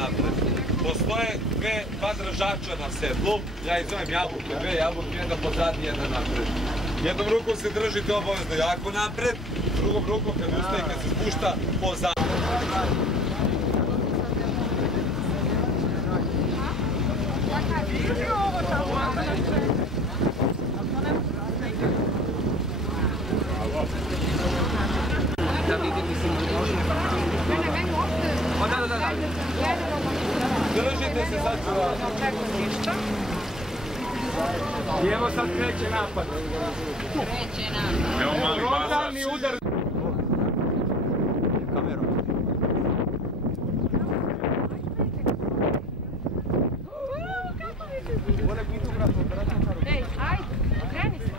napred. Postoje dva držača na sedlu, ja ih zovem jabuke, dve jabuke, jedna pozadnji, jedna napred. Jednom rukom se držite obavezno jako napred, drugom rukom kad ustaje, kad se spušta pozadnji. Da vidim, mislim, može da. Držite se sad ću Ništa. I evo sad kreće napad. Evo mali frontalni udar. Kamerom. Ej, ajde, okreni se.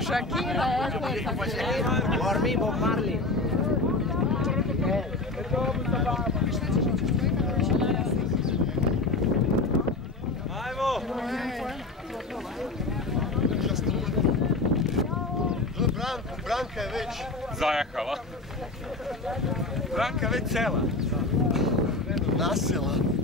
Shakira, Mormi, Bob Marley. Ajmo! Branka je već Zajahala. Branka već cela. nasela.